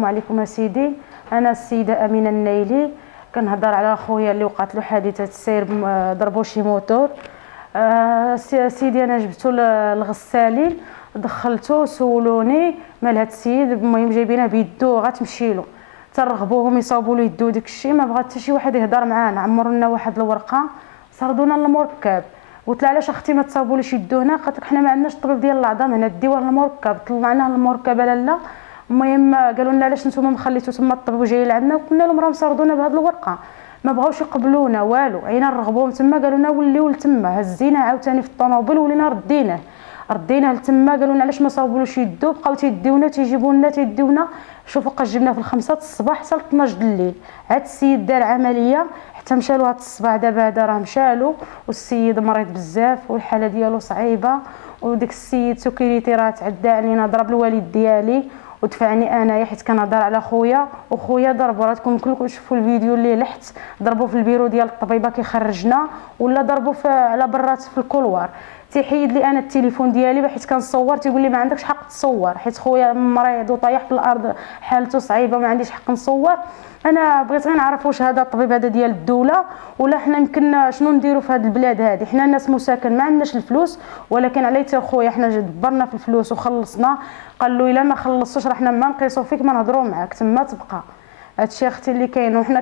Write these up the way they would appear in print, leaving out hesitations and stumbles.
السلام عليكم اسيدي. انا السيده امينه النايلي، كنهضر على خويا اللي وقعت له حادثه السير، ضربوا شي موتور. سيدي انا جبتو للغسالين، دخلتو سولوني مال هاد السيد، المهم جايبينه بيدو غتمشي له، ترغبوهم يصاوبوا له يدو داكشي، ما بغات حتى شي واحد يهضر معانا. عمروا لنا واحد الورقه سردونا المركب، قلت لها علاش اختي ما تصاوبوليش يدو هنا؟ قالت لك حنا ما عندناش الطبيب ديال العظام هنا، ديوها للمركب. طلعناه للمركب لالا، المهم قالوا لنا علاش نتوما ما خليتو تما الطبيب وجاي لعندنا، وقلنا لهم راه مسردونا بهاد الورقه، ما بغاوش يقبلونا والو. عينا نرغبوهم تما، قالوا لنا وليو لتما. هزينا عاوتاني في الطوموبيل ولينا رديناه لتما. قالوا لنا علاش ما صاوبولوش يدو؟ بقاو تيديونا تيديونا. شوفوا بقى جبنا في 5 الصباح حتى 12 الليل. عاد السيد دار عمليه حتى مشالو هاد الصباح، دابا هذا راه مشالو، والسيد مريض بزاف والحاله ديالو صعيبه. وداك السيد سكرتيري راه تعدى علينا، ضرب الوالد ديالي ودفعني انايا حيت كنهضر على خويا، وخويا ضربوا. راتكم كلكم تشوفوا الفيديو اللي لحت، ضربوا في البيرو ديال الطبيبه كيخرجنا، ولا ضربوا على برات في الكولوار. تيحيد لي انا التليفون ديالي حيت كنصور، تيقول لي ما عندكش حق تصور حيت خويا مريض وطايح في الارض حالته صعيبه، ما عنديش حق نصور. انا بغيت غير نعرف واش هذا الطبيب هذا ديال الدوله ولا حنا يمكن شنو نديروا في هذه البلاد هذه. حنا الناس مساكن ما عندناش الفلوس، ولكن عليت خويا حنا دبرنا في الفلوس وخلصنا. قال له الا ما خلصتش راه حنا ما نقيسوا فيك، ما نهضروا معاك تما تبقى. هادشي اختي اللي كاين. وحنا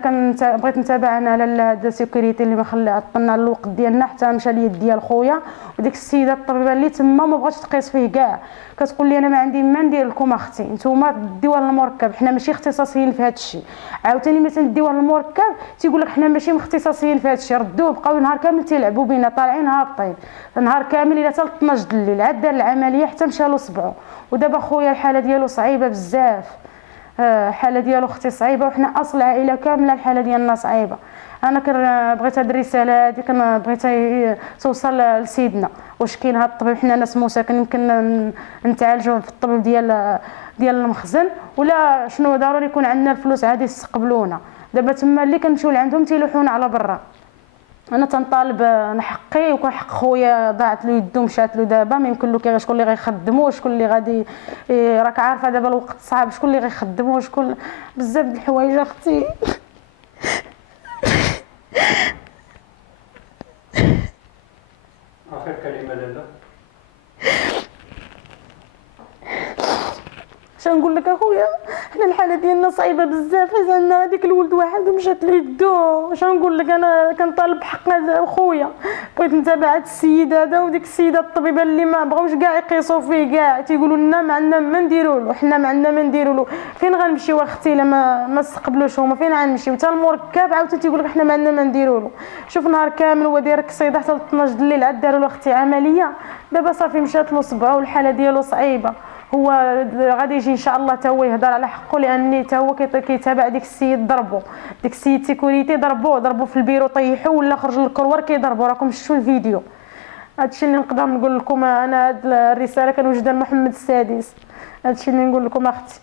بغيت نتابع انا على هذا السيكوريتي اللي ما خلى عطلنا الوقت ديالنا حتى مشى اليد ديال خويا. وديك السيده الطبيبه اللي تما ما بغاتش تقيس فيه كاع، كتقول لي انا ما عندي ما ندير لكم اختي، نتوما ديوها للمركب، حنا ماشي اختصاصيين في هذا الشيء. عاوتاني ملي تنديوها للمركب تيقول لك حنا ماشي اختصاصيين في هذا الشيء. ردوه، بقاو نهار كامل تيلعبوا بينا، طالعين هابطين نهار كامل الى حتى 12 الليل. عاد دار العمليه حتى مشى له صبعو. ودابا خويا الحاله ديالو صعيبه بزاف، الحاله ديالو اختي صعيبه، وحنا اصل العائله كامله الحاله ديالنا صعيبه. انا بغيت هاد الرساله هادي بغيتها توصل لسيدنا. واش كاين هاد الطبيب؟ حنا ناس مساكن يمكن نتعالجوا في الطبيب ديال المخزن، ولا شنو ضروري يكون عندنا الفلوس عادي يستقبلونا. دابا تما اللي كنمشيو لعندهم تيلوحونا على برا. انا تنطالب نحقي وكنحق خويا، ضاعت له يدو مشات له دابا، ما يمكن له شكون اللي غيخدمو، شكون اللي غادي راك عارفه دابا الوقت صعاب، شكون اللي غيخدمو، شكون بزاف د الحوايج اختي. اخر كلمه لاله. شنقول لك اخويا، حنا الحاله ديالنا صعيبه بزاف، عندنا هذيك الولد واحد ومشات له يدو. شنقول لك، انا كنطالب بحق هذا خويا. بغيت نتابع هذا السيد هذا وديك السيده الطبيبه اللي ما بغاوش كاع يقيسوا فيه كاع، تيقولوا لنا ما عندنا ما نديروا له، حنا ما عندنا ما نديروا له. فين غنمشيو اختي الا ما استقبلوش هما؟ فين غنمشيو؟ حتى المركب عاوتاني تيقول لك حنا ما عندنا ما نديروا له. شوف نهار كامل هو داير قصيده حتى 12 الليل، عاد داروا له اختي عمليه. دابا صافي مشات له صبعه والحاله ديالو صعيبه. هو غادي يجي ان شاء الله تا هو يهضر على حقه، لاني تا هو كيتابع ديك السيد ضربو، ديك السيد سيكوريتي ضربوه في البيرو، طيحوه ولا خرج للكروار كيضربوا. راكم شفتوا الفيديو. هادشي اللي نقدر نقول لكم. انا هاد الرساله كنوجدها لمحمد السادس. هادشي اللي نقول لكم اختي.